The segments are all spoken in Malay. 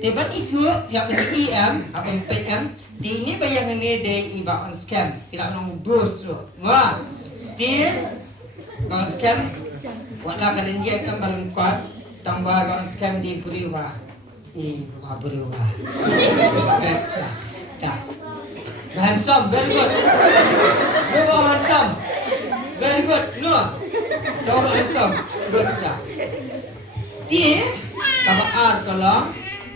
Teban itu yang ini EM apa PM di ini bayang ini di iba on scam sila nong dos wah di on scam wala ka din yan ang balangkot tambah on scam di buriwa buriwa handsome very good no handsome very good no toro handsome good di kabar kalau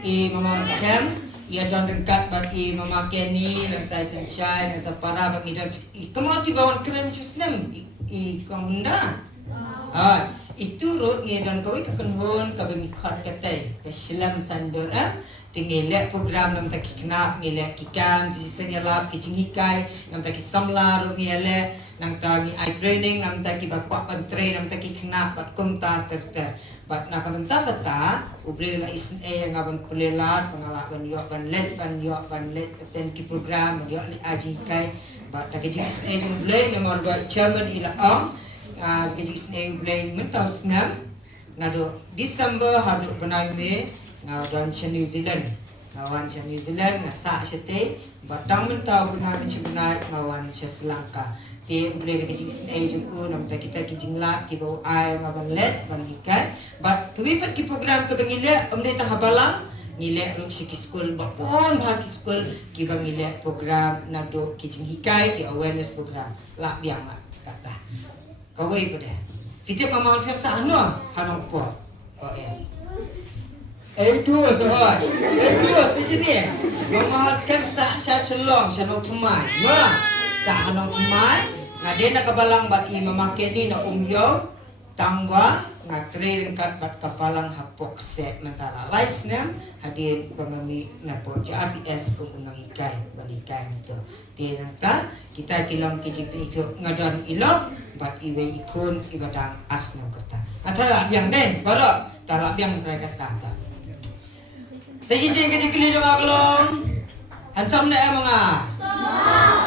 mama scam ia don dekat bagi mama Kenny dan Tyson Shine dan para bagi dan kemudian dibawa keren cusnem kamunda itu ro ia dan kau kepenhon kami mikhat kata keselam sandur tinggal program nam tak kena ngilek kikan sisengela kicinghikai nam tak samla ro ngile nang tagi eye training nam tak bakwa pantre nam tak kena bat kumta ter Bat nak mentah kata, ubri la isin yang aban pelelat pengalaman yok ban let attend ki program yok li aji kai bat tak kejik isin yang boleh nomor 2 chairman ila kejik isin boleh mentah senam ngado December hadu benai me ngawan New Zealand ngasa syete batang mentah benai mencebenai ngawan Sri Lanka ke boleh kejik isin nam tak kita kijing lat ki bau ai ngaban let ban ikai But kewipat ki program ke bangile umde tang habalang ngile ru si school bapon bagi school ki bangile program nado ki jinghikai ki awareness program la biang la kata kawai pada fitip mamang sa ano hanong po itu soal itu spesifik mamang kan sa shalom shalom tumai sa hanong tumai ngadena kabalang bat i mamake ni na umyo tangwa ngatril kat bat kapalang hapok set mentala laisnya hadir pengami na po RPS pengunang ikai balikai itu tinata kita kilang kijip itu ngadan ilok bat iwe ikun ibadang asna kata atala yang den baru tala yang kata saya sih kijip kili juga kalau handsome na mga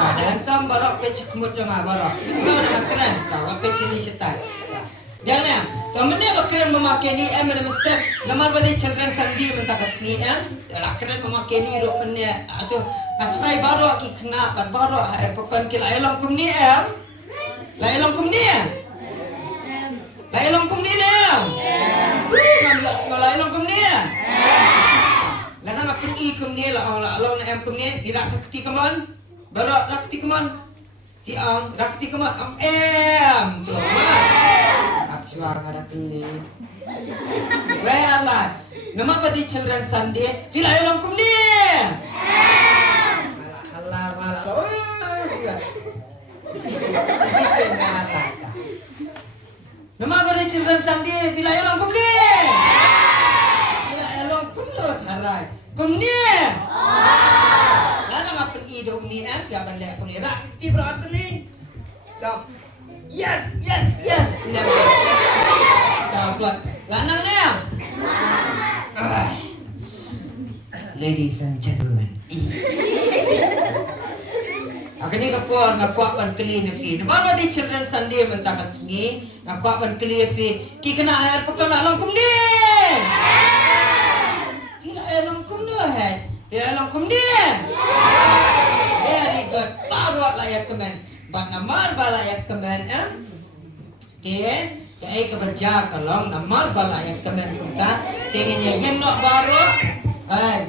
ada handsome baru pecik kemut juga baru sekarang dengan keren tahu pecik ni setai jangan temennya bakaran memakai ni mesti nama pada children sandi mentakas ni bakaran memakai ni rupanya atau atrai baru ki kena baru air pekan ki lailong kum ni lailong kum ni ngambil sekolah lailong kum ni lana ngapin i kum ni la along na kum ni tidak kekti kaman baru rakti kaman tiang rakti kaman tu suara ada keli. Wala, nama pada children Sunday, sila elong kum ni. Malah. Sisi ngata. Nama pada children Sunday, sila elong kum ni. Sila elong kum lo tharai. Kum ni. Lana ngapin idong ni siapa lek kum ni. Rak ti berat ni. Dong. Yes. Dapat. Lanangnya. Ladies and gentlemen. Akhirnya kapur ngakuapan keli nefi. Mana di children Sunday mentakas ni ngakuapan keli nefi. Ki kena air pekan along ni. Tidak air langkum ni. Tidak langkum ni. Very good. Baru layak kemen. Bat namar bala yang kemen ke kai keberja kalong namar bala yang kemen kumta tingnya yang nok baro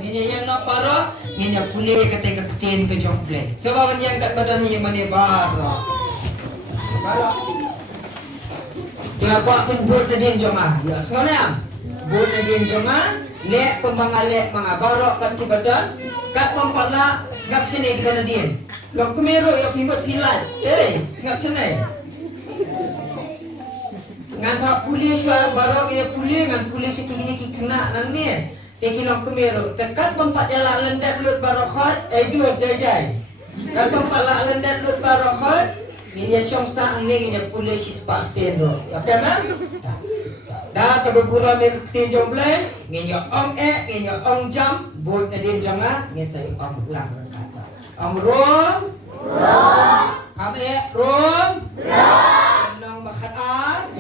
ni yang nok baro ni pulih ketika ketin ke jomple sebab yang kat badan ni mane baro dia buat sembur tadi joma ya sekarang buat tadi joma lek kembang alek mga baro kat badan kat pampala segap sini kita nadien Long kumero yung pimot hilat. Singap sanay. Ngan pak pulis barang ia pulis ngan pulis itu ini kena nang ni. Teki long kumero. Tekat pempat dia lah lendat lut barokhat. Dua jajai. Kat pempat lah lendat lut barokhat. Ini syong sang ni ini pulis ispak sten. Okey mah? Dah kebetulan mereka ketinjau belai. Nginya ong nginya ong jam. Buat nadin jangan. Nginya saya ong ulang kata. Rum, kami rum, nang makaan,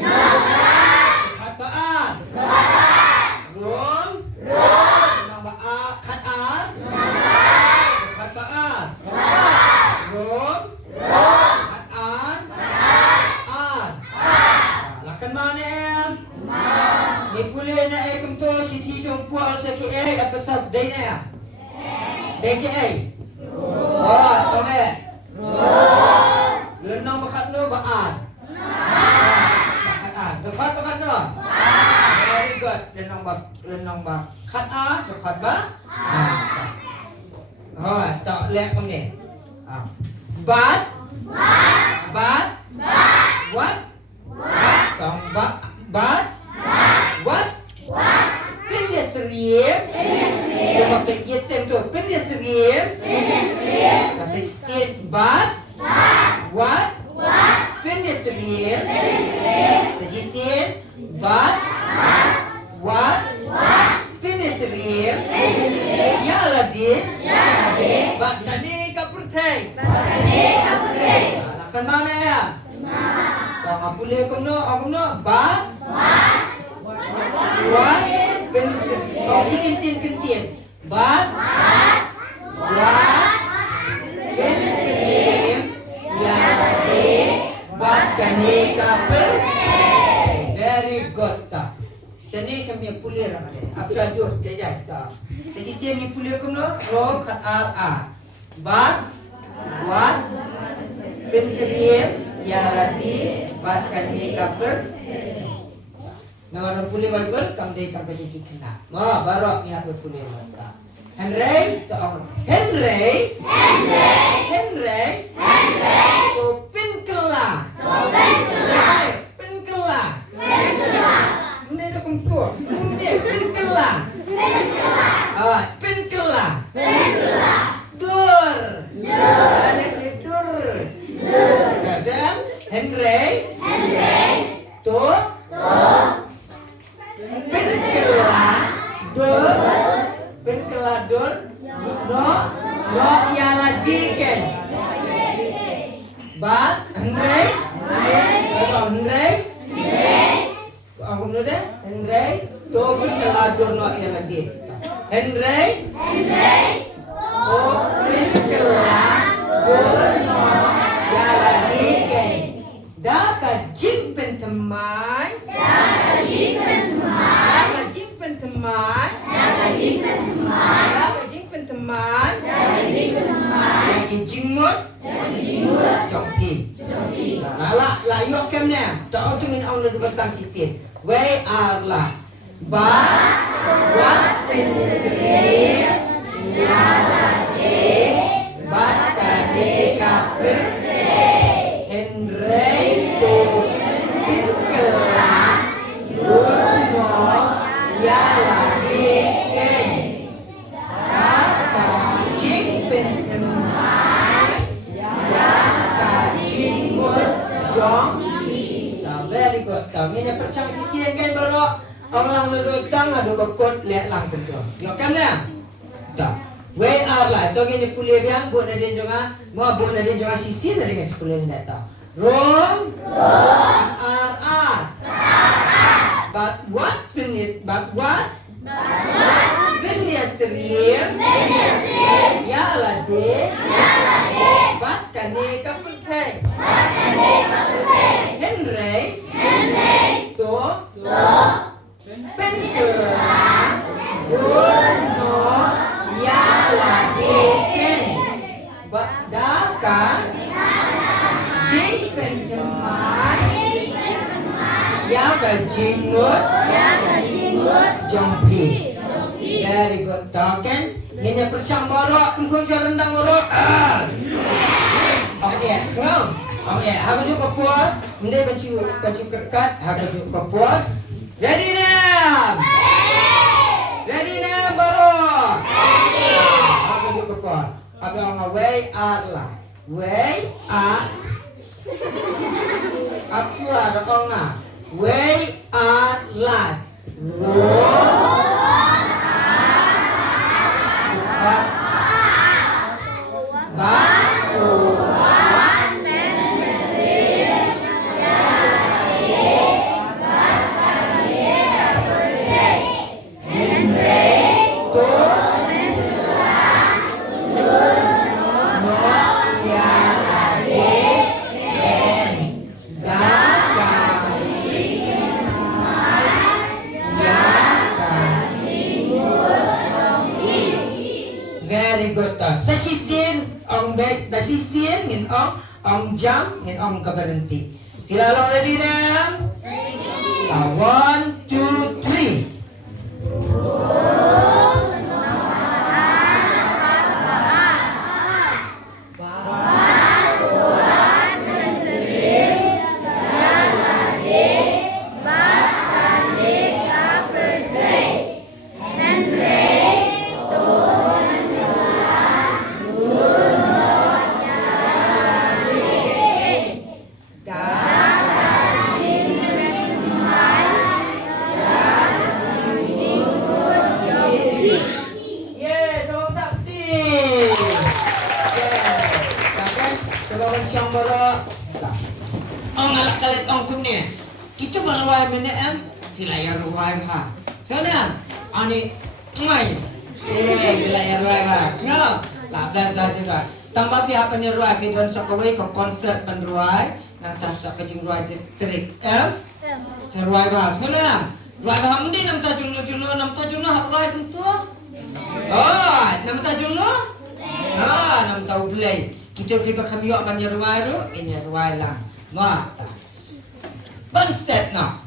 kataan, rum, nang maan. Ni pulih na ai kum to si thi chung pual sa ki ai Efesus dai na ya. Dai si ai. Oh, tong ai. Lenong bakat no baat. Bakat. Bakat no. Very good. Lenong bak. Khat bakat ba? Oh, tak lek kum ni. But what? Tong but what? Penyesriem. Cuma kegiatan tu penyesriem. Kasih sit but what? Penyesriem. Kasih sit but what? Penyesriem. Ya ladin. Bak tani kapurthai. Kan mana ya? Kau boleh kamu no but what? Kau si kentin. But what? Pensim lagi but kami kapur. Very good tak. Sini kami boleh ramai. Apa jurus kerja tak? Sisi ni boleh kamu no kat but what? Pensim lagi but kami kapur. Nama pulih Bible kang dei kang jadi kena. Ma barok ni apa pulih Bible. Henry to Henry to pinkela. Ini dah kumpu. Ini pinkela. Pinkela. Dur. Dan Henry to Penkelador no ialah diken. But Henry aku muda Henry to penkelador no ialah diken. Henry to penkelador no ialah diken. Daka jimpen teman. Yang jingmut jongpi. La yok kemne. Tak tungin on the bestang sisin. We are la. But what penisri la de but kade kapir Henry to pinkela no ya la de ken. Very good. Ini persang sisian kan baru orang lurus tang ada bekot lihat lang tentu. Yo kan ya? Tak. We are lah. Tu ini kuliah yang buat ada juga. Mau buat ada juga sisian ada dengan sekolah ni tak. Wrong. R. But what finish? But what? Finish real. Ya lah deh. But kan ni kapurthai. Henry to penkela no yala diken badaka jing penteman yaga jingmut jongpi. Very good. Taken ini persang borok pun rendang borok. Okey, semua. Okey, harus juga kuat. Mending baju kekat, harus juga kuat. Ready now? Ready now, baru. Harus juga kuat. Apa yang way are lah? Way are. Apa ada orang? Way are lah. sa sisien ong back da sisien ngin ong jump ngin ong ka berhenti. Sila long ready na? 1 2 3. Kita berwai mana sila ya ruwai ha. Sana ani mai bila ya ruwai ha. Sengal labdas dah cerita. Tambah siapa ni ruwai kita sakawai ke konsert ban ruwai nak tasak ke jing ruwai distrik seruai ha. Sana ruwai ha mundi nam ta juno ha ruwai tu. Oh, nam ta juno? Nam ta ublai. Kita pergi kami awak ban ruwai tu, ini ruwai lah. Noh ta. One step now.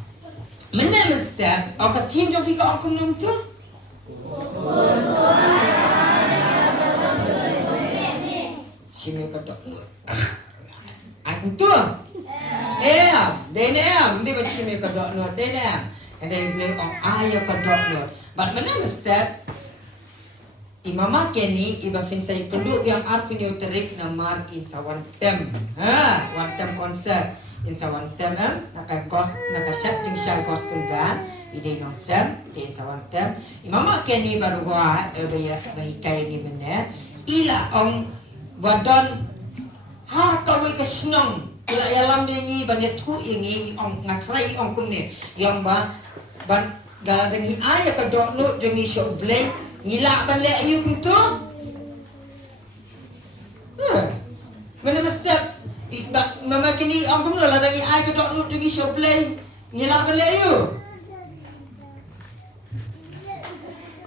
Mana step? Aku team jo fika aku nam tu. Sini kata. Aku tu. Dia baca sini kata no. And then play on ayah kata no. But mana step? Imama keni iba fin saya kedua yang arpin yo terik na mark in sawan tem. One tem concert. In sawan tem naka cost naka set jing shal cost tulgan ide non tem ide sawan tem imama keni baru gua bahikai ni benda ila ong badan kawai ke senang ila yalam ni banyak tu ini ong ngakrai ong kumne yang ban galangi ayah ke dok no jengi shop blay ngila ban le ayu kuntu mana step mama kini ang kumno la dangi ay ko tok nutu gi shoplay ngila kan le ayo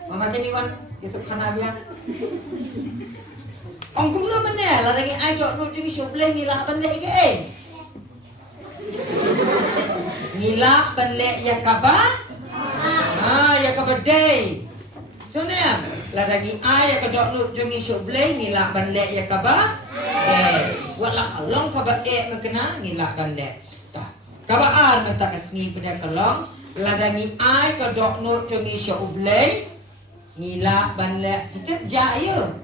mama kini wan itu khana biang ang kumno mane la dangi ay tok nutu gi shoplay ngila kan le ke ngila ban le ya kaba ya kaba day sunem la dangi ay ko tok nutu gi shoplay ngila ban le ya kaba wala kalong kaba makna ngila bande ta kaba ar mata kasngi pada kalong ladangi ai ka dokno tongi syo ublay ngila bande tetep jayo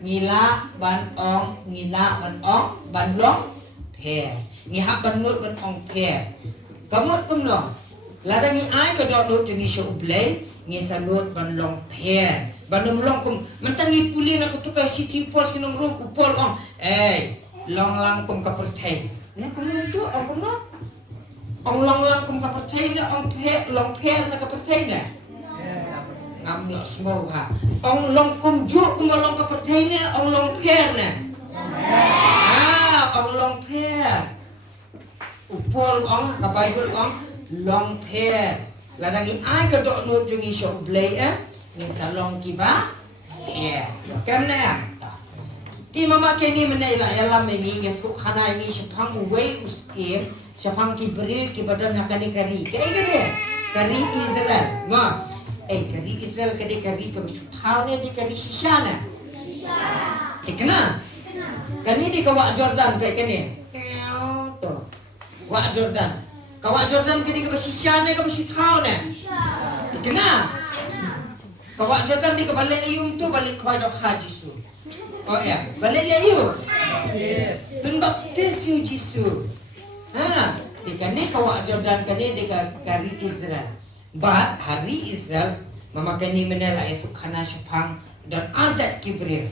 ngila ban ong ban long per ngiha ban nut ban ong per kamot kumno ladangi ai ka dokno tongi syo ublay ngisa nut ban long per banum long kum mentangi puli nak tukar city pos kinong rum upol ong long lang kum ka perthai ne kum tu ong kum no ong long lang kum ka perthai ne ong phe long phe na ka perthai ne ngam yo smo ha ong long kum ju kum long ka perthai ne ong long phe ne ong long phe upol ong ka bible ong long phe ladangi ai ka dok no jungi shop blay ni salong kiba kamna ti mama keni menai la yalam ini yang ku khana ini sepang way uskim sepang ki beri ki badan hakani kari kayak kari Israel ma kari Israel kadi kari ke suthau ne di kari sishana ikna kani di kawak Jordan kayak kene to wa Jordan kawak Jordan kadi ke sishana ke suthau ne ikna kawak Jordan di kebalik ayum tu balik kepada haji su. Oh ya, balik ayu. Yes. Tun baptis yu Jisu. Di kane kawak Jordan kane di kari Israel. But hari Israel mama kani menela itu kana syapang dan ajak kibril.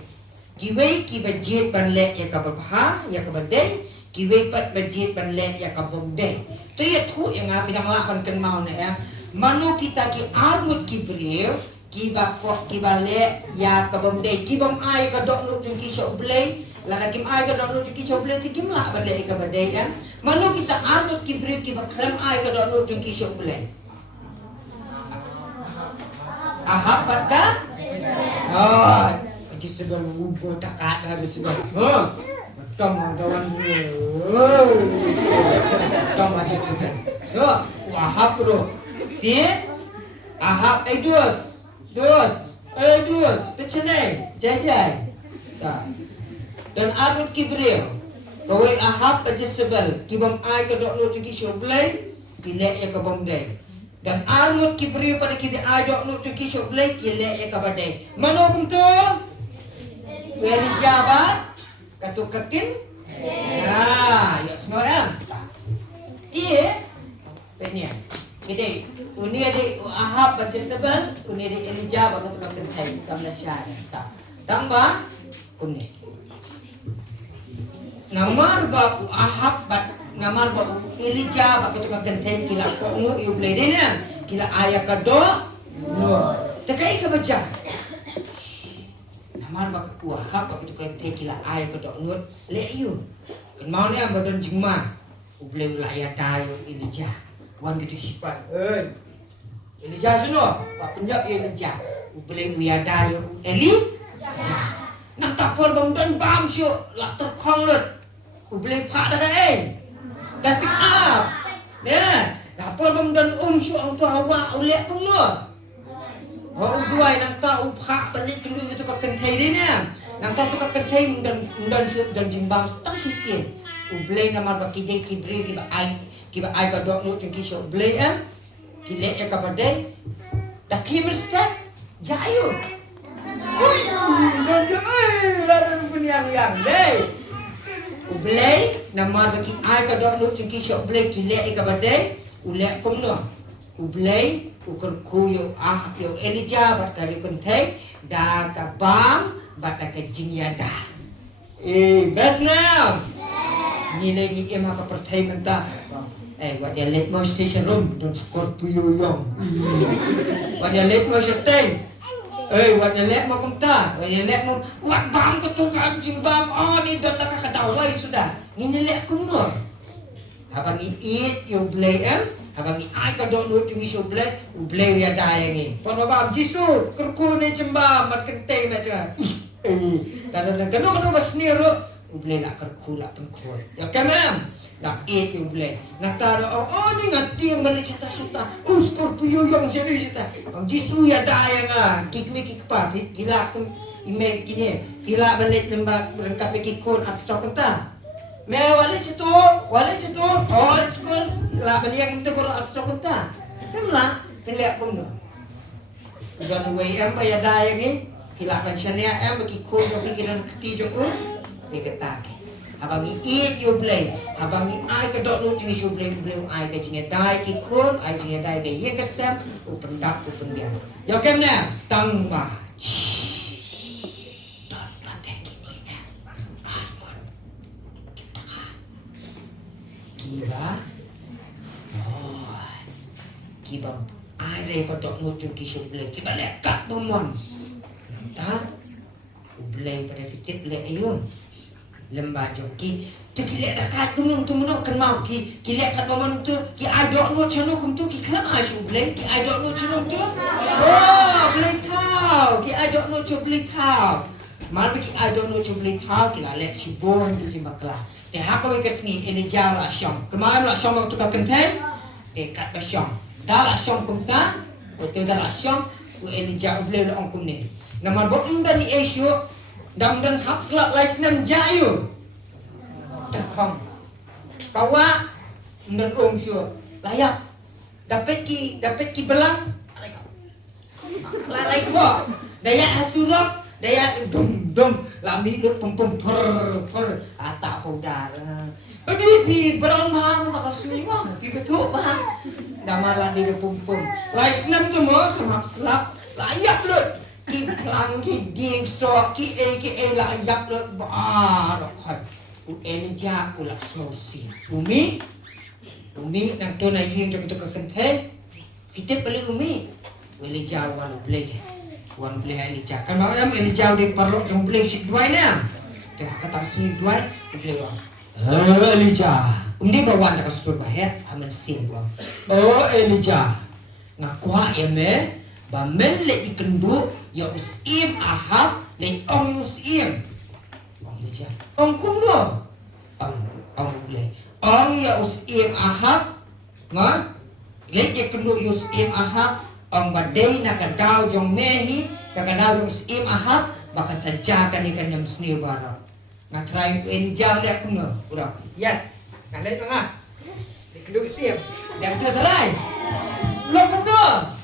Kiwei ki bajit ban le ya kababha ya kabadai, kiwei pat bajit ban le ya kabomdai. Tu ya tu yang afidang lapan kan mau ne ya. Manu kita ki armut kibril kiba kok kibale ya kabomde kibam ai ka dok nu jung ki shop blay la kim ai ka dok nu jung ki shop blay kim la bale ka bade ya manu kita arut kibri kiba krem ai ka dok nu jung ki shop blay ahab pada Jezebel ngumpul kakak harus sebab. Tong kawan tong aja sudah. So Ahab bro. Dia Ahab dos pecenai jajai. Tak. Dan Arut Kibril. Kawai Ahab aja sebel. Kibam ai ke dok lo cuki shoblay. Kilek ya kabam day. Dan Arut Kibril pada kibi ai dok lo cuki shoblay. Kilek ya kabadai. Mana hukum tu? Weli jabat. Katu kekin. Ya semua orang. Dia pennya. Jadi, uni ada Ahab baca sebel, uni ada Elijah baca tukang kentai, kamla syariah. Tambah uni. Namar baku Ahab namar baku Elijah baca tukang kentai kila ko ungu iu bledena, kila ayah kado no. Tekai ke baca. Namar baku Ahab baca tukang kentai kila ayah kado no le iu. Kan mau ni badan jingma. Ubleu layak tayo Elijah. Wan gitu sifat. Elijah suno, pak penyap Elijah. Ubleu wiada yo Elijah. Nak tapol bang bam syo, lak terkong lut. Ubleu pak dah Datik up. Ya, tapol bang syo ang tu hawa ulek tu no. Oh duai nak ta upha balik dulu gitu kau kentai dia ni. Nak ta tu kau kentai mundan syo dan jimbang setang sisin. Ubleu nama baki dia kibri kiba ai ka dok no chunki syo blay kile e ka badai da kimel step jayu dan punya yang deh ublay nama baki ai ka dok no chunki syo blay kile e ka badai ule kom no ublay ukur kuyo yo Elijah bat kari kuntai da ka bam bat ka jinyada best now ni lagi emang ka pertai menta what dia late mo station room don Scorpio yang what dia late mo setting what dia late mo kumta what dia late mo what bang ketukan jimbam ni dan tak katawai sudah ini late kumno habang iit yo blay habang ai ka don no tungi so blay ya dai ngi pon bab jisu kurku ni jimbam mat kenteng macam kadang kano basniro blay la kurku la pengkoi ya kamam dah itu boleh. Nak taruh ni ngati yang balik cerita. Scorpio yang jadi cerita. Jisu ya dah yang kik pa. Gila pun email gini. Gila balik lembak berangkat pergi kon atau kata. Me wali situ. Oh school. La balik yang itu baru atau kata. Semua kelihatan pun. Dan way yang ya dah yang ni. Gila pensiunnya pergi kon pergi dan ketijung diketaki. Abang iit yo blay, abang ni ai ka dok no jenis yo blay ai ka jinga dai ki kun, ai jinga dai ka ye ka sam, open dak open dia. Yo kem na, tang ba. Dan kate kini Ahmad. Kiba. Kiba ai le ka dok no jenis yo blay, kiba lekat bomon. Namta blay pada fikir blay ayun. Lembah joki tu kilek dekat tu menok kan mau kilek kat momon tu ki adok no chano kum tu ki klam a chu bleng ki adok no chano tu bleng thau ki adok no chu bleng thau mal ki adok no chu bleng thau ki la let chu bon tu jimakla te ha ko ke sni Elijah la shom kemarin la shom tu ka kenteng kat ba shom da la shom kum ta o te da la shom u Elijah bleng la kum ni nama bok ndan ni esyo dan hap selap lai senam jayu terkong kawa dan syo layak dapat ki belang lalai ko daya asurok daya dum lami lut pum per ata powdar pi berang hang tak asliwa pi betul bang damalan di pum lai senam tu mo hap selap layak lut ki plang ki ding so ki la yak le ba rakhat u Elijah ulak sosi umi nang to na yeng jom to ka kenthe kita pali umi Elijah walu blek wan blek Elijah kan ma am Elijah di parok jom blek sik duai na te kata sini duai blek wa Elijah undi bawan ka sur ba he haman sin wa Elijah ngakwa eme Bamen le ikendu ya usim Ahab le ong usim. Ong Elijah. Ong kumdo. Ong boleh. Ong ya usim Ahab. Nga? Le ikendu usim Ahab. Ong badai na kadau jong mehi. Kadau jong usim Ahab. Bahkan saja kan ikan yang seni barang. Nga try Elijah le kumdo. Udah. Yes. Ngalit mga. Ikendu usim. Yang terterai. Lo kumdo.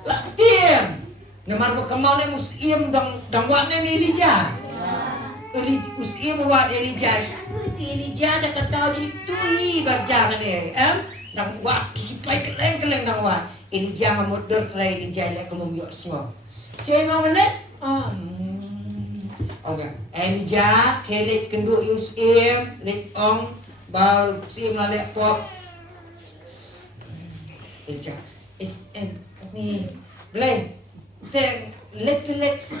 Latihan. Namar berkemau ni musim dang wat ni Elijah. Usim wat Elijah. Elijah dah kata di tui berjalan ni. Dang wat supply keleng dang wat. Elijah model try Elijah lek kemum yok semua. Cai mau lek. Okay. Elijah kelet kendu usim lek ong bal usim la lek pop. Elijah is ni Blay Teng Lek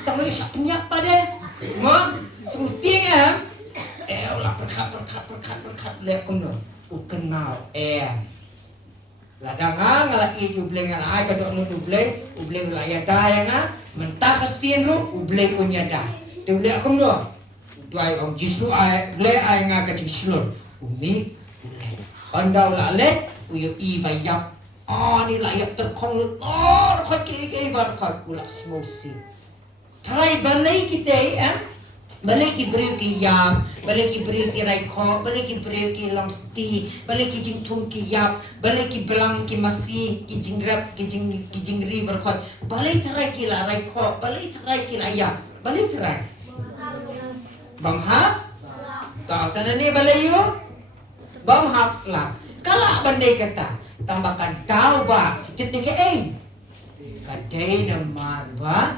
Tamu isyak penyak pada Ma Suting lah perkat Lek kuno Uken mau Ladang ngala iu blay ngala ay kadok nu blay Ublay ulaya daya nga Mentah kesin ru Ublay unya dah Tu blay kuno Tuai om jisu ay Blay ay nga kacik silur Umi Ublay Anda ula lek Uyu i bayap ni layak terkong khat ki bar khat kula smosi try balai kita balai ki beri ki yap balai ki beri ki rai kho balai ki beri ki lamsti balai ki jing thum ki yap balai ki belang ki masi ki jingrap ki jingri bar khat balai try ki la rai kho balai try ki la yap balai try bam ha ta sana ni balai yo bam hap sla kala bandai kata tambahkan taubat sikit ni ke kadai na marba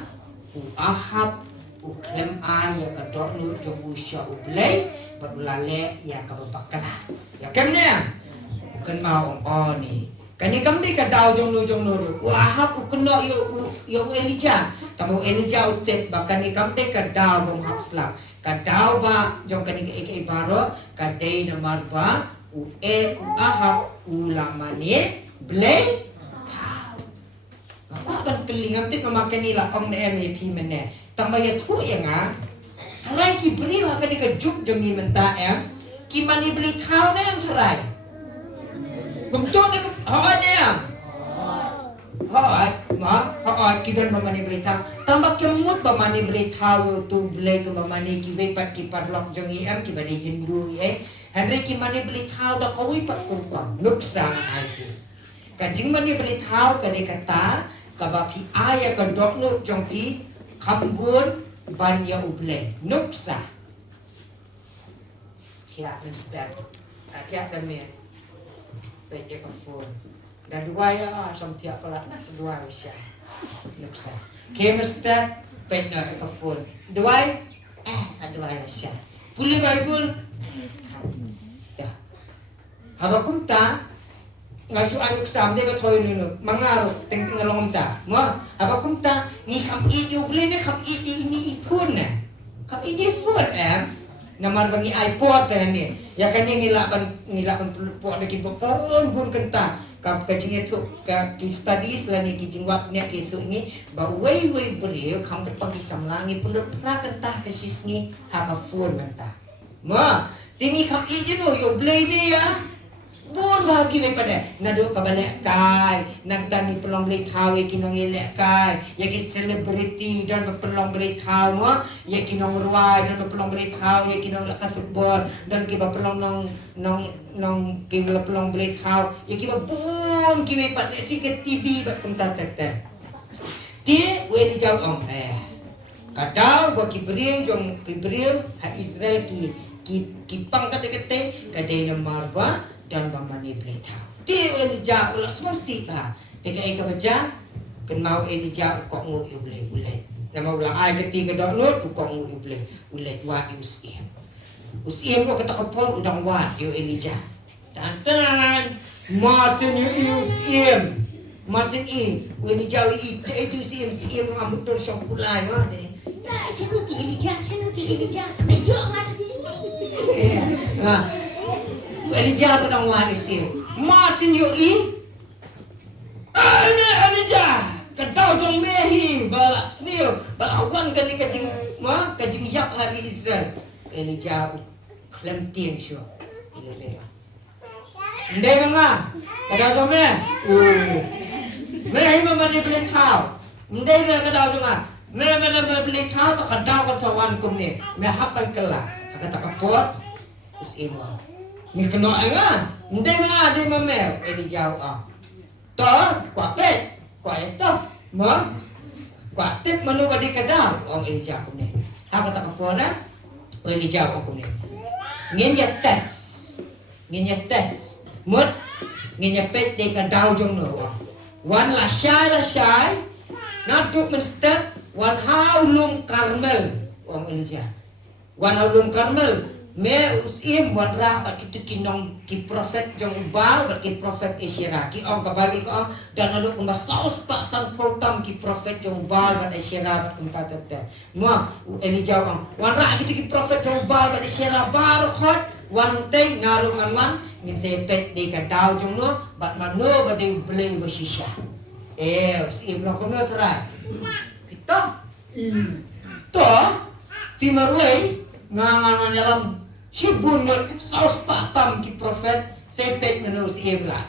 Ahab uklem ya kadok nu jobu sya ublay badulale ya kabakala ya kemnya bukan mau ni kani kamdi kadau jong nu Ahab ukno yo Elijah tamu Elijah utet bahkan ni kamdi kadau bom hapsla kadau ba jong kani ke baro kadai na marba Ahab ulamani blay tau. Aku akan kelingan tu kemakan ni lah om ni pi mana. Tambah ya tu yang Terai ki beri lah kan ke juk jemi mentah ki mani beli tau ni terai. Betul ni ni kita memani beli tau. Tambah kemut memani beli tau tu beli ke memani ki bepat ki padlok jongi ki bani Hindu Henry ki mani beli tau dah kawi pat kurang nuksa ai kajing mani beli tau kade kata kabapi aya ka dokno jongpi kambun banya uble nuksa kia respect kia kami baik ka phone dan dua ya som tiap pelat nak sedua usah nuksa kia respect baik ka phone dua sadua usah puli bible Habakum ta ngasu anuk sam de bathoy nu mangaru teng ngalong ta mo habakum ta ni kam i yu ble ne kam i ni phun na kam i ni phun namar bangi iPod ni ya kan ngila ban po de ki pon bun kenta kap kajing itu ka ki studies la ni ki jingwat ne ki su ni ba wei bre kam ke pagi samlangi pun pra kenta ke sisni ha ka phun menta mo tingi kam i ju yo ble ni ya Bun bagi pada nado kabanek kai nagtani pelong beli tahu kinong ilek kai yaki selebriti dan pelong beli tahu yaki nong ruai dan pelong beli tahu yaki nong lakukan football dan kiba pelong nong kiba pelong beli tahu yaki ba bun kiba pat lesi ke TV bat kuntar tek dia wen jauh kadau ba kibriu jong kibriu ha Israel ki pangkat kete kadai na marba dan bamani berita. Dia Elijah ulas mesti bah. Tekai ke baca, kan mau Elijah kok ngu boleh. Nama ulah ai ketiga dok lut kok ngu boleh. Ulet wat Usim. Usim kok kata kapol udang wat yo Elijah. Tantan masin Usim. Masin Elijah itu Usim rambut tor syok pulai mah. Ya, saya Elijah. Mejo ngerti. Nah, Elijah sedang warisin. Masin yo Elijah. Kadau jong meh Elijah klem tiang syo. Ndai manga. Kada some. Mereka memang beli thau. Ndai mereka kada some. Mereka beli thau to kada kan sawan kum ni. Mehapan kala. Kata kapot. Us imo. Ni kena nga. Ndai manga di mamel Elijah to kwa pet, kwa etof, ma, kwa tip manu badi kadang orang Elijah kum ni. Kata kapot na. Elijah kum ni. Nginya tes. Mut nginya pet de kadang jong no. Wan la shai. Natuk menstep wan haulum Karmel orang Elijah. Wan haulum Karmel me usim wan ra bat kitu kinong ki prophet jong bal bat ki prophet Esyera ki ong ka Bible ko dan aduk kumba saus pak san protam ki prophet jong bal bat Esyera bat kum tatete. Mo Elijah wan ra kitu ki prophet jong bal bat Esyera bar khot wan te ngarungan wan ngin sepet de ka daw jong no bat mano bat de bleng bersisha. Usim lo kono trai. Fitof. To fi marway ngangan dalam Sibun saus patam ki prophet sepet menurut ibla.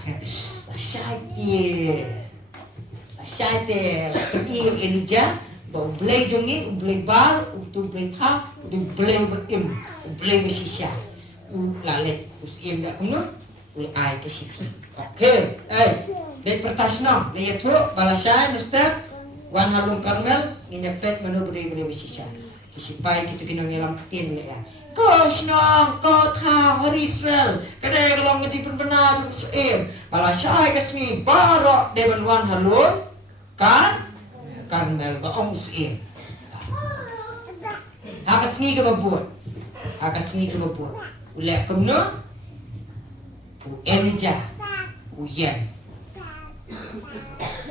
Asyate pergi Elijah bau blay jongi blay bal tu blay tha du blay beim blay bersisha lalet usim dak kuno ul ai ke sipi. Okey, dek pertasna le yathu balasai mustaq wan halung Karmel nginyepet menurut blay bersisha. Kisipai kita kena ngelam tin le ya. Koshna kau tahu Israel kadai kalau ngeti benar Muslim balasai kasmi barok deban wan halun kan Karmel ba Muslim hakasni ke babut ulek kemno Elijah uyan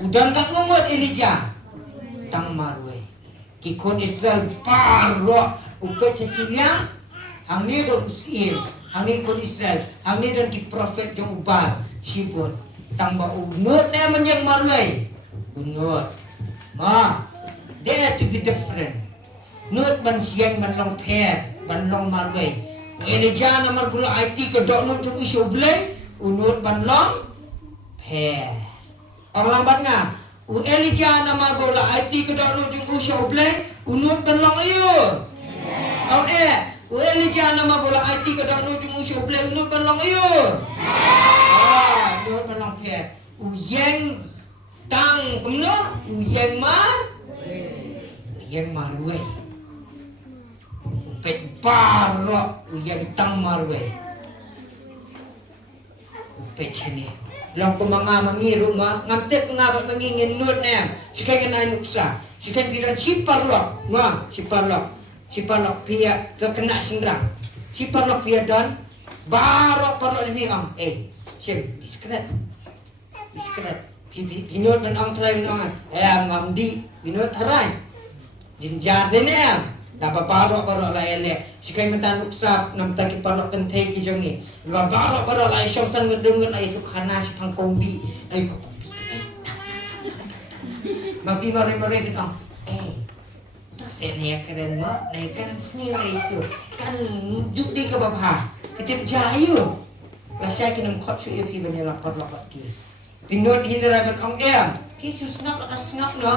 udan kat ngomot Elijah tang marwe ki kon Israel barok upet sesiang Angni don Muslim, angni kon Israel, angni don ki prophet jong ubal, sibun, tangba unut na menyang marway, unut, there to be different, nut ban siang ban long pet, ban long marway, Elijah na margula IT ke dok nut jong isu blay, unut ban long pet, orang lambat nga, Elijah na margula IT ke dok nut jong isu blay, unut ban long ayun, Elijah nama bola IT ke dak nujung usyo blek nut banlang ayo. Nut banlang pet. Uyeng tang kemno, uyeng marwe. Pet barok uyeng tang marwe. Pet chene. Long kumanga mangi rumah ngamtek ngabat mangingin nut nem. Sikai kenai nuksa. Sikai piran siparlok. Siparlok pia kena sendrang. Siparlok pia dan barok parlok demi sim diskret. Pinut dan ang try nang ngamdi pinut harai. Jinjar dene dapat barok la ele. Sikai mentan uksap nam taki parlok kentei ki jongi. Wa barok la syamsan ngedungan ai tu khana si pangkombi. Ai kombi. Mafi mari kita saya keren mak, naikkan sendiri itu kan judi ke bapa, ketip jayu, rasanya kena kot suyu pi benda lapar ki, pinut hindra ban ong kicu snap no,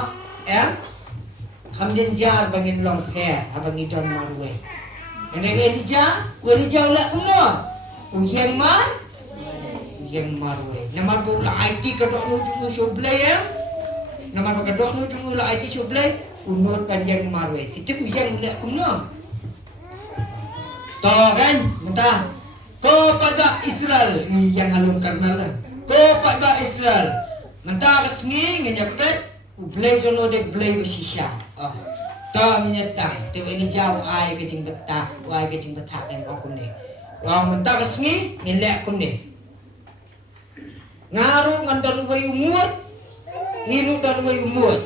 hamden jar bangin long hair, abang idon marwe, Elijah ulah kuno, uyeng marwe, nama bola IT kedok nujung sublay nama kedok nujung ulah IT sublay. Unut panjang marwe, itu yang mulai kumno. Toh kan, mentah. Kepada Israel, yang halum Karmel. Kepada Israel, mentah kesini ngejepet, ublay jono de blay bersisha. Toh menyestang, tu ini jauh ai kecing betak yang aku ni. Wang mentah kesini ngelak kumne. Ngaruh ngandan way umut, hiru dan way umut.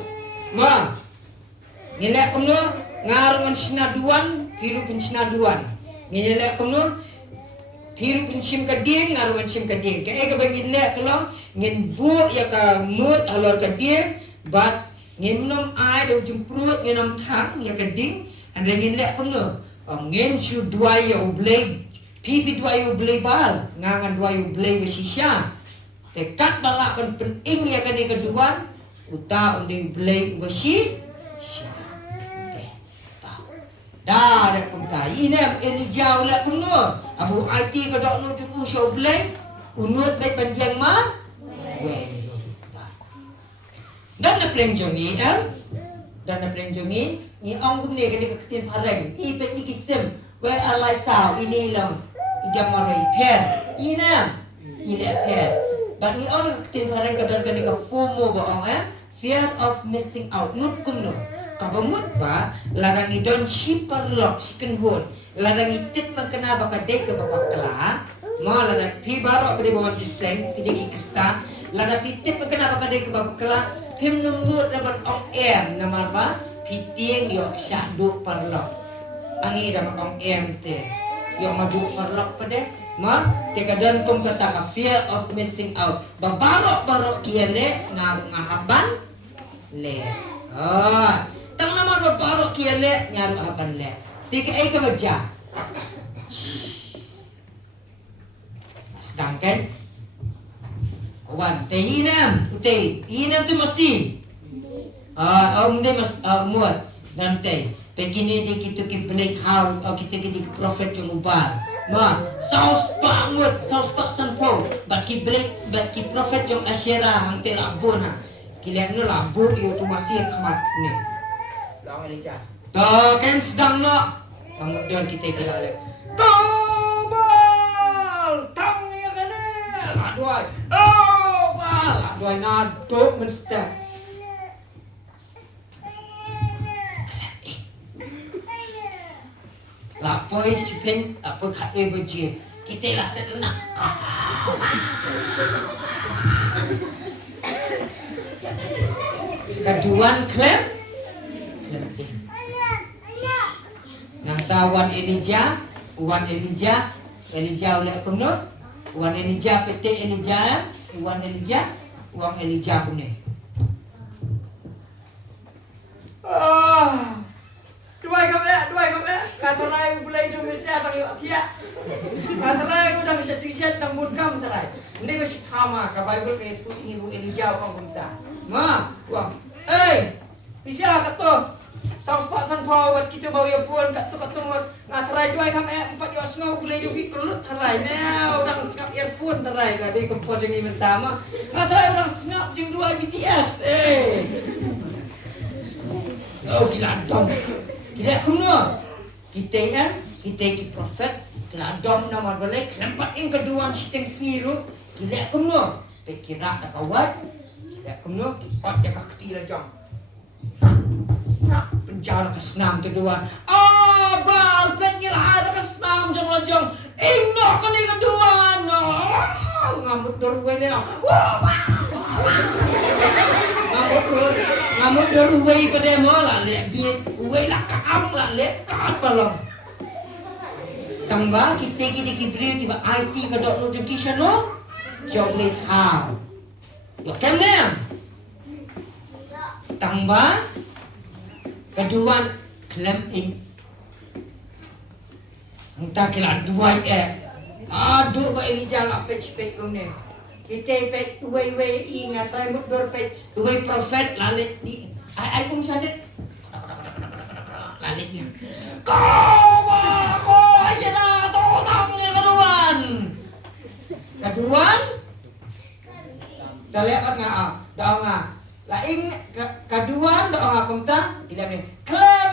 Nilai kuno ngarungan sinaduan, piru pun sinaduan. Nilai kuno piru pun sim kading, ngarungan sim kading. Kaya kabagin nilai kuno ngin bu ya ka mut alor kading, bat ngin nom ai do jumprut ngin nom thang ya kading, anda nilai kuno. ngin su dua yo blay pipi dua yo blay bal ngangan dua yo blay besisya tekat balak kan pening ya kan kedua uta undi blay besi sya dah ada kumta inem ini jauh lah kuno abu IT kedok nu tu show blay unut baik panjang mah dan na plenjongi dan na plenjongi ni ang gumne kani kakitin pareng ipet ni kisem we alai sao ini lang idamari pen ina ina pen but ni ang kakitin pareng kadan kani ka FOMO ba ang fear of missing out nut kumno kabamut ba larang ni don shiperlock siken hon larang itit magkana ba kaday ka babakla mo larang pi baro beri bawan jiseng pidigi krista larang itit magkana ba kaday ka babakla Pim nungut dapat ong nama ba piting yok syahdu parlok angi dapat ong te yok madu parlok pada ma tekadan kum kata ka fear of missing out barok kiale ngahaban le tang nama barok kiale nyaru haban le tika ai ka baja sedangkan wan te inam tu masih dia mas muat nanti begini di kita ki blake how kita ki prophet yang ubal ma saus pak sanpo bat ki blake bat ki prophet yang asyera hang te labona kilian no labu itu tu masih khamat ni lawan ni cha kan sedang no kemudian kita kira le kabal tang ya kene aduai Dua nado menstep. Lapoi sipen apa katwe berjir. Kita lah senang. Keduan klem. Nang tawan Elijah oleh kumno. Wan Elijah pete Elijah, wan Elijah, uang Elijah punya. Dua kamu. Kata rai mulai jom bisa tang yuk kia. Kata rai udah bisa disiat tang bunkam terai. Ini masih sama ke Bible ke itu ini bu Elijah uang kumta. Ma, uang. Bisa kata. Saus pak san pau wat kita bawa ya puan kat tu terai dua kamu empat yo snow boleh yo kelut terai nah udang sengap earphone terai kade kempot jeng mentama terai udang sengap jeng dua BTS gila dom gila kuno kita ki prophet gila dom nama boleh keempat yang kedua siteng sengiru gila kuno pikira kawat gila kuno kipat ya kakti jam penjara kesenam kedua bal penyil ada kesenam jong ingno kani kedua ngamut dorwe ni ngamut dorwe pada mola le biet we lah kaam lah le ka balong tambah kita kibri tiba IT kadok no education no joble thao yo kemne tambah kedua clamping entah kila dua aduh ba ini jangan page gune kita page we ingat rambut dor page we prophet lalit di ai sadet lalitnya kau aja dah totangnya keduan dah lihat nggak lain kedua doa akumta tidak ni claim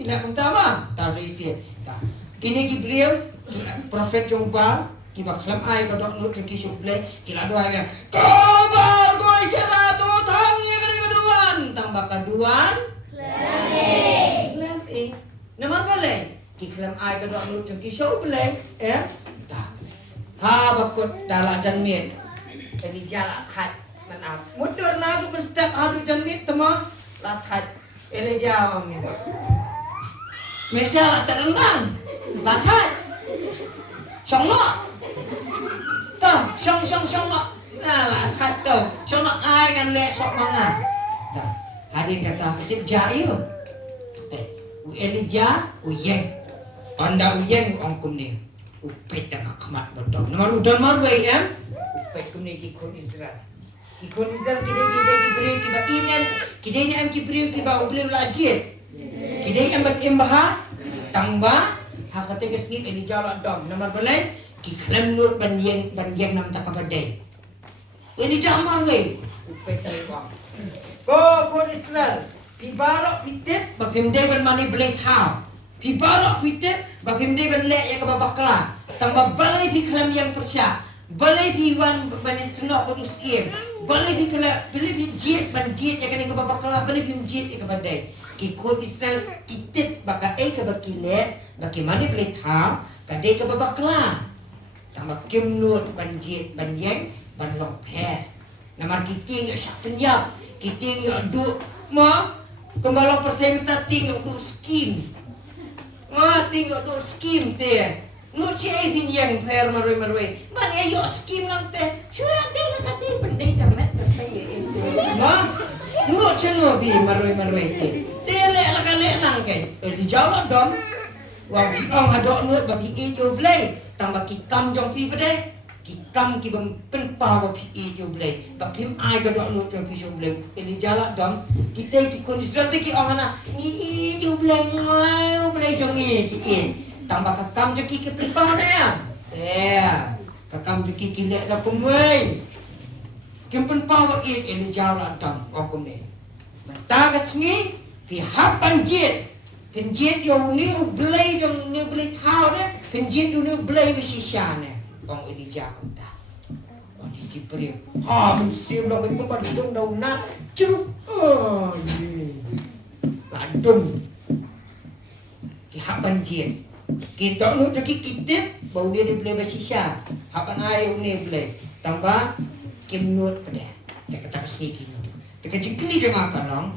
tidak akumta mah tak seisi tak kini Gabriel prophet jumpa kiba claim ai kodok nu ki suple kila doa ya kabal ko isya tu tangnya keduan tambah keduan claim nama boleh ki claim ai kodok nu ki suple tak ha bakut dalam janmit ini jalan khat mundur na tu step hadu janmit tema lathat Elijah ni mesya serendang lathat songno ta song lathat tu songno ai ngan le sok manga ta hadin kata fitip jaiu u Elijah u ye Anda uyen ong kumni. Upet tak kemat betul. Nama udan marway Upet kumni kikun Israel. Kikun Israel kiberi kiba inen. Kidai am kiberi kiba uble lajit. Kidai am bat imbaha tangba. Hakate kesni ini jawab dom. Nama balai kiklam nut ban yen nam takabadai. Ini jamar way. Upet kumni. Kikun Israel. Pibarok pitip bapimdai ban mani belai tau. Pibarok pitip bapimdai ban lek yang kababakla. Tambah balai piklam yang persyak. Balai piwan ban senok berus im. Balai pikla balai pijit ban jit yang kena kababakla. Balai pijit yang kabadai. Kikut Israel kitip baka kabakilet baki mani belai tau kadai kababakla. Tambah kimnut ban jit ban yang ban longpeh. Namar kiting syak penyap. Kiting duk ma kembali persemta tinggal duk skim. Wah tinggal duk skim teh. Nu cai bin yang per maroi. Mana yo skim lang teh. Sudah deh nak kati pendai kamet saya itu. Ma nu ceno bi maroi teh. Teh le lang kai. Di jauh dom. Wah biang hadok nu bagi iyo blai. Tambah kikam jong pi bedai. Kikam ki bam penpa wa pi iyo blai. Bapim ai ga dok nu jong pi jo blai. Eli jala dom. Kita ki kondisi ki orang ni iyo blai jong ki in. Tambah kakam jeki ke penpa na ya. Kakam jeki ki lek la pemwai. Kim penpa wa in eli jala dom okum ni. Mata kasngi pi hapan jit. Penjit yo ni blai jong ni blai thao ne. Penjit yo ni blai besisha ne. Ong ini jago ta. Ong ni kipri. Ha mensim lo itu pada dong daunat. Curuk. Oh ni. Ladung. Ki hapan jin. Kita nu joki kitip bau dia boleh bersisa. Hapan air ni boleh. Tambah kimnut pada. Dia kata kesini kinu. Dia kecikli jangan kalong.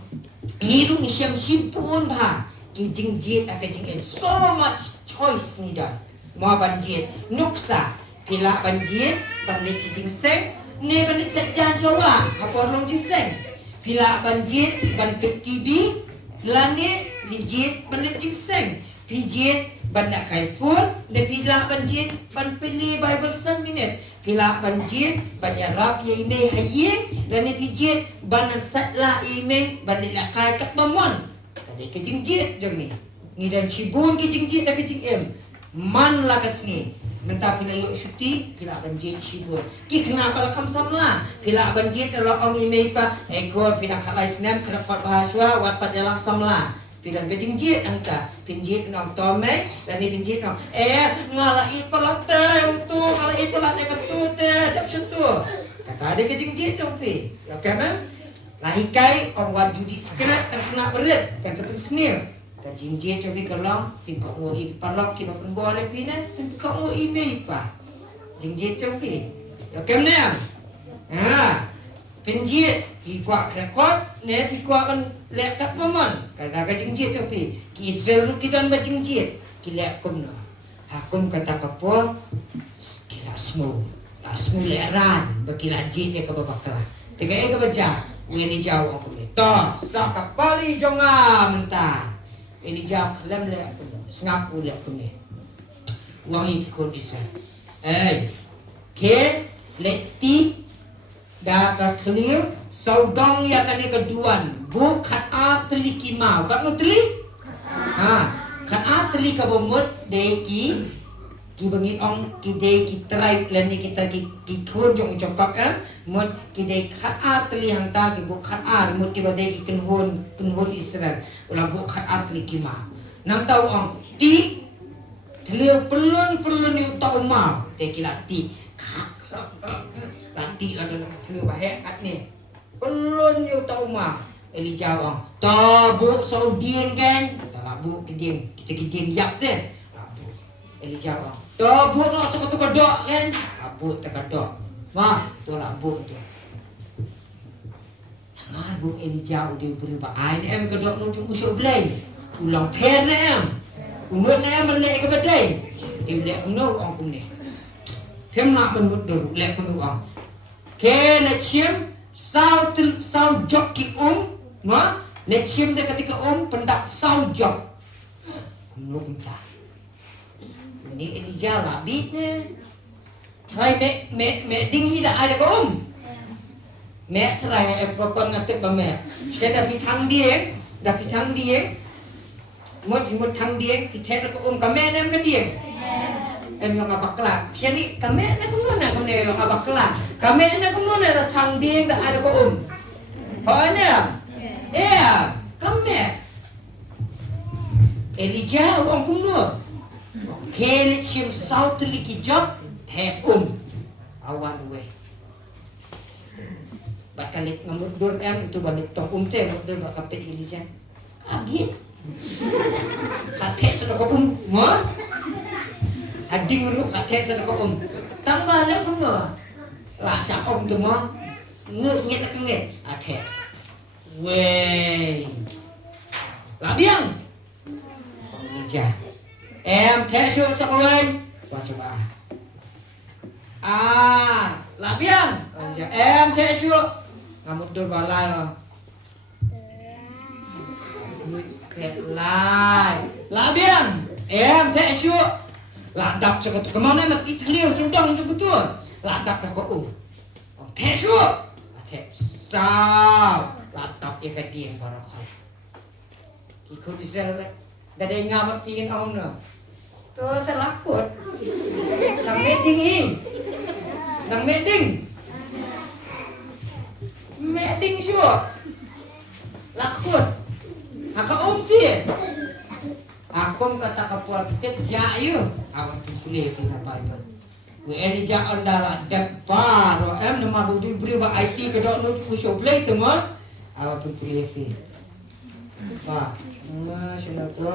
Ngiru ni siam sipun bah. Kijing jin akan jing so much choice ni dah. Mau banjir. Nuksa. Pila banjir, banjir cicing seng, ne banjir sejan coba, kapor long ciseng. Pila banjir, banjir TV, lani lijit banjir cingseng. Pijit banyak kaiful, ne pila banjir, ban pilih Bible 1 minit. Pila banjir, banyak rap ye ime hayi, lani pijit banan satla ime banjir lakai kat bamon. Kali kejing jit jeng ni. Ni dan cibun kejing jit dah kejing em. Man lah kasni. Mentah pila yuk syuti, pila banjir cibur. Ki kenapa lakam samla? Pila banjir kalau orang email pa, ekor pila kalai senam kena kuat bahasa, wat pat jalan samla. Pila kejing jit angka, pinjit nom tome, dan ni pinjit nom. Ngalai pelate untuk ngalai pelate ketute, tak sentuh. Kata ada kejing jit copi. Ya kan? Lahikai orang judi sekret dan kena berat, kan seperti senil. Kajing je cobi kelong pingkok ngoi palok ki bapen bore pina pingkok ngoi me pa jing je cobi yo kemne pinjit pi kwa rekod ne pi kwa kan lek kat momon kata kajing je cobi ki seru kidan ba jing je ki lek kumno hakum kata kapor kila smu leran bakila je ne ka babakla tega e ka baja weni jaw aku ni to sa kapali jonga mentah. Ini jauh kelam le aku ni, sengapu le aku ni. Wangi kondisi. Ke leti dah clear. Saudang ya kan keduan. Bukan atli kimau. Kat no tli? Kan atli kabomut deki. Ki bangi ong ki deki tribe lani kita ki kunjung cokap mut ki deki kat atli hang ta ki bukan ar mut ki badeki kenhun Israel. Ulah bukan atli kima. Nang tahu ong ti teliu pelun ni utau mau deki lati. Lati ada teliu bahek at ni. Pelun ni utau mau. Eli jawang. Tabuk Saudian kan? Tabuk keding. Kita keding yak deh. Tabuk. Eli jawang. Tabuk nak satu kedok kan? Tabuk terkedok. Wah, tu labuk dia. Mabuk ini jauh dia berubah. Ini kedok nunjuk usuk belai. Ulang per na em. Umut na em melek ke badai. Dia lek kuno orang kumne. Pem nak menut dulu lek kuno orang. Ke nak cium sau jok ki nak cium dia ketika pendak sau jok. Kuno kumta. Ini Elijah labitnya. Hai me ding dah ada ko me trai pokon ngatek ba me. Sekada pi thang dia, dah pi thang dia. Mot thang dia, pi thek ko ka me nem ka dia. Em yang abakla. Jadi ka me na ko na ko ne yang abakla. Ka me na ko na ra thang dia dah ada ko Ana. Ka me. Elijah orang kumno. Kelit sim south liki job the awan we. Bakalit ngamudur em tu balik tong te mudur bakapet Elijah. Kabit. Kasket sa ko mo. Ading ru kasket sa ko Tang bala ko mo. Lasa tu mo. Ngit ka ngit. Athe. We. Labiang. Elijah. Em thế xuống sao con ơi? Qua cho bà. Labiang. Em thế xuống. Kamu tu balai lo. Lai. Labiang. Em thế xuống. Là đọc cho cái kemana mà ít liêu xuống đông cho betul. Là đọc dah kau. Thế xuống. Thế sao? Là đọc dia ke dia barakah. Ikut Israel. Dah ada ngamak ingin om no. Tu terlakut. Nang meeting ini. Nang meeting. Meeting sure. Lakut. Haka dia. Akom kata kapal fitet jayu. Awak tu boleh fina Bible. We ini jangan dalam depan. Em nama budi beri ba IT ke dok nuju usah play teman. Awak tu boleh fina. Ba, sudah tu.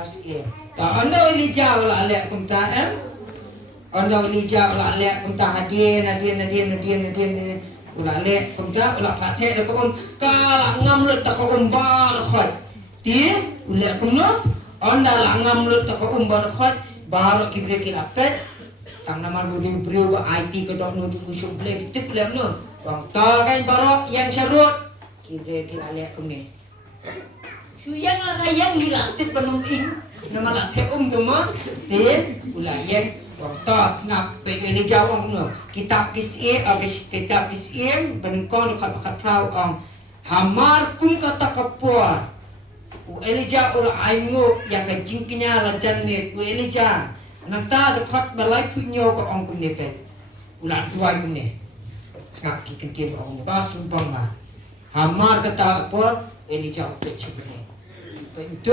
Sikit. Tak anda Elijah wala alek punta Anda Elijah wala alek punta hadin wala alek punta wala patek ko kala ngamlut ta ko bar khat. Ti ulek kuno anda la ngamlut ta ko bar khat baru kibre kilapet tang namar budi brio IT ko dok nu ku suble tip lem no. Wang ta kan barok yang syarut kibre kilalek kumni. Suyang yang dilatih penunging nama latih cuma tin ulayan waktu snap ini jawab no kitab kisih kitab kisih penengkon kat prau hamar kum kata kapur Elijah ula aingo yang kejingkinya lajan ni Elijah nanta dekat balai punyo ko kum nepet ula tuai ni snap kikin ong bas sumpang ma hamar kata kapur Elijah kecubne itu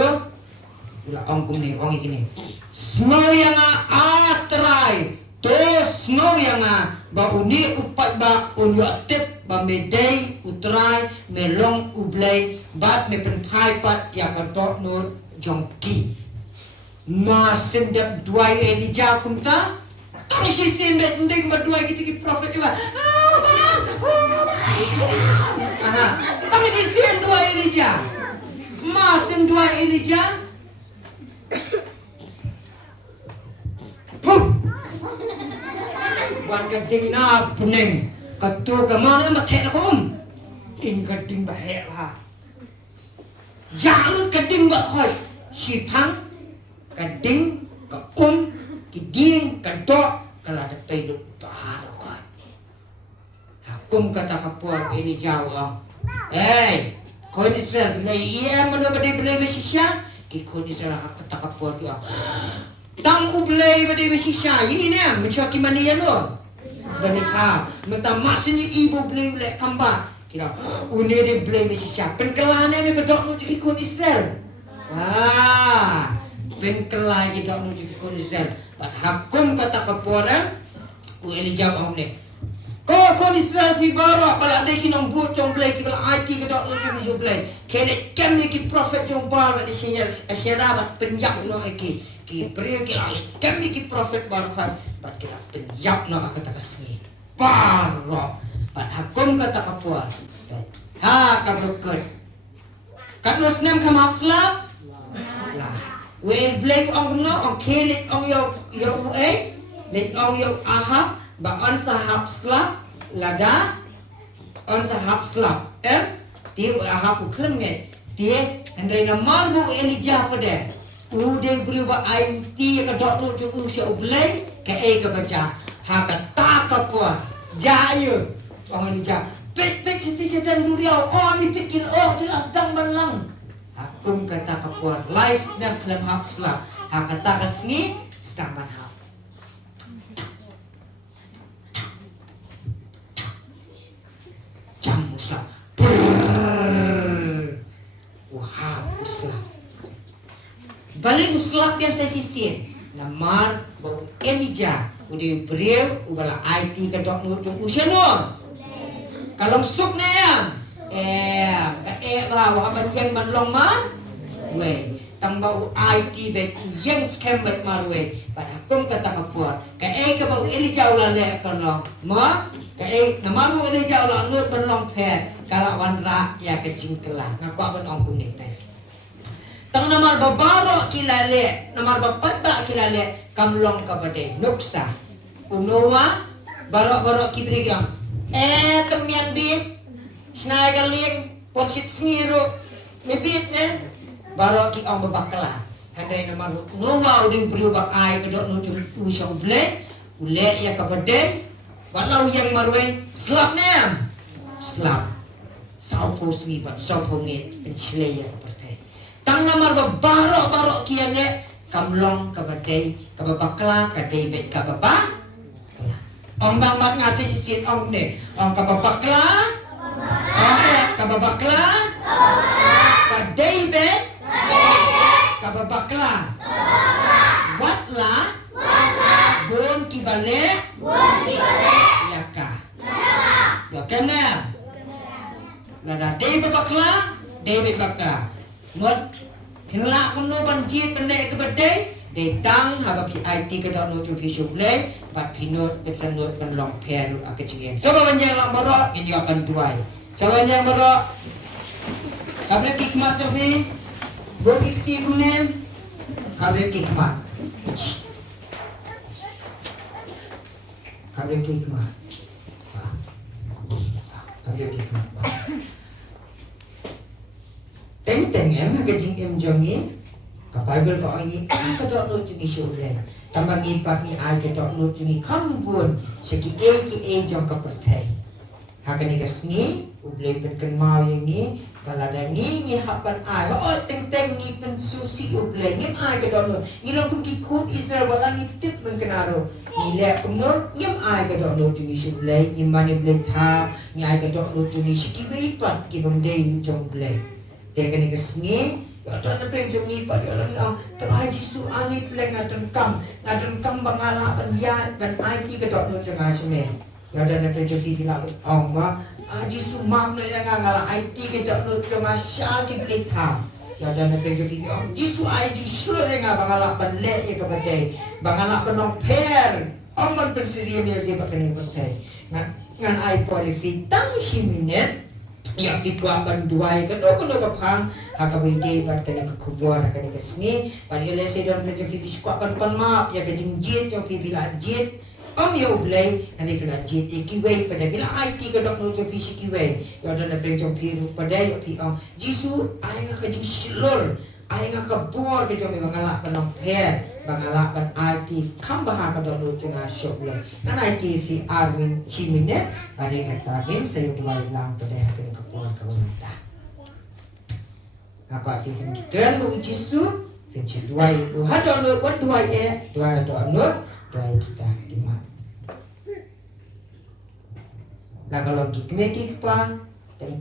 ulah ongkum ni orang ini snow yang atrai to snow yang ba uni upat ba unyu atip ba medai utrai melong ublai bat me pen phai pat ya ka dot no jongki ma sendap duai Elijah kumta tang si sembet ndeng ba duai gitu prophet ba tang si sen duai Elijah Masin dua Elijah. Pup. Wan keding na pening. Katu kemana mak hek aku In keding bahek lah. Jalur keding bak hoi. Sipang keding ke keding kedok kalau ada peduk baru hoi. Hakum kata kapur Elijah. Kon Israel bila ia menobadi belai besisya ki kon Israel kata kapur dia tang ublai bade besisya ini mencuaki mania lo dan menta masin ibu belai lek kamba kira une de belai besisya penkelane me kedok nu ki kon Israel penkelai kedok nu ki kon Israel hakum kata kapur Elijah omne kon Israel pi barak bala de ki nong buat jong play ki bala IT ke dok lu jong play kene kem ki prophet jong bal di sini asyara penyak no ki beri ki ale kem ki prophet barakhan bat ki penyak no kata kesni barak bat hakum kata kapuat ha ka berkat kat no snem kam slap lah we blake on no on kelit on yo Let ong yo ahap ba on sahap slap lada on sahap slap ti ahap ku klem nge ti andai na marbu Elijah pada ude berubah air ti ka dok nu tu usya ublay ka ka baca ha ka ta ka puan jaya ong Elijah pek senti setan duriau ni pikir jelas sedang balang akum kata ka puan lais na klem hap slap ha kata ka sengi sedang banhap jam uslah wah uslah balik uslah yang saya sisir namar bau Elijah udah beriau ubala IT kedok nutung usiano kalau suk na yan wah baru yang manlong man we tambah IT bet yang scam bet marwe pada hukum kata kapuan ka bau Elijah ulale kalau ma nama mu Elijah ulah nut manlong pet kalau wanra ya kecingkelan ngaku aban ongkung ni pet tang namar babaro kilale namar bapat kilale kamlong kabade nuksa unowa barok kibrigam temian bit snai galing porsit sngiro mebit ne barok ki ang babakla handai namar unowa udin berubah ai kedok nucul usong ble ule ya kabade walau yang marwe slap nem slap saupo snibat saupo ngit penslaya kepertai tang namar barok kiane kamlong kabade kababakla kadai bet kababa ong bang mat ngasih sisit ong ne ong kababakla kababakla kadai bet kababakla watla bon kibale yaka yakana nada dei babakla not hinla kuno banjit pendek kebedai dei tang haba pi IT kedok no chu pi suble bat pinot pesanut penlong pen akecingen coba banjang lang baro ini akan tuai coba banjang baro kabre kikmat tobi bo kikti kunem kabre kikmat kabre kikmat teng em jongi ka Bible ka ini ka dok no jungi shule tambang ipat ni ai ka dok no jungi kambun seki jong ka pertai hakani ka sni uble pen mau ini balada ni hapan ai teng ni pen susi uble ni ai ka dok no ni long kum ki kun Israel wala ni tip mengenaro ni le kumur ni ai ka dok no jungi shule ni mani ble tha ni ai ka dok no jungi seki ipat ki bende jong ble tekani ka sni Ada na pleng jom ni pa dia orang yang terai jisu ani pleng ngadon kam bangala ban ya ban ai ki kedok no janga sme ya ada na pleng jom sisi la ong ma jisu mam no yang ngala ai ti kedok no janga sha ki pleng tham ya ada na pleng jom sisi ong jisu ai jisu yang bangala ban le ya ka badai bangala ban ong per ong ban persiri mi dia pakai ni pakai ngan ai qualify tang shiminen ya fikwa ban duai kedok no ka phang hakabide pat kani kubur kani kesni pani lese don plejo fifi kwa pan ma ya ke jingjit jo fifi la jit yo blai ani kena jit ikiwe pada bila IT ke dok no jo fifi kiwe yo don plejo firu pada yo pi jisu ai nga ke jing silur ai nga ka bor ke jo me bangala panong pher bangala pan IT kamba ka dok no jo nga shop blai nan IT fi armin chimine ani kata bin sayo dua lang pada kani kubur ka wanita aku akan fikirkan lu Yesus, fikir dua itu. Ada nur buat dua nur kita di mana? Nah kalau kita apa?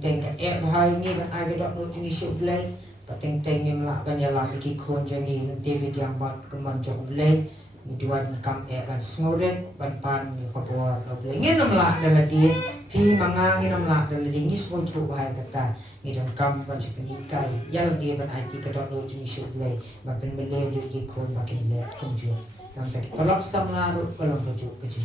Teng bahaya ini kan ada dok nur jenis sublai. Teng yang melakukan jalan bagi kon jadi David yang buat kemanjang belai. Dua kam ban snoren ban pan kapor belai. Ini namlah dalam dia. Pi mangang ini namlah dalam dia ni semua tu bahaya kata. Idang kam ban sepenikai yang dia ban IT kedok no jenis sublai mapen mele dia kon bakin le kunjung nang tadi pelak samlaru pelak tuju kecil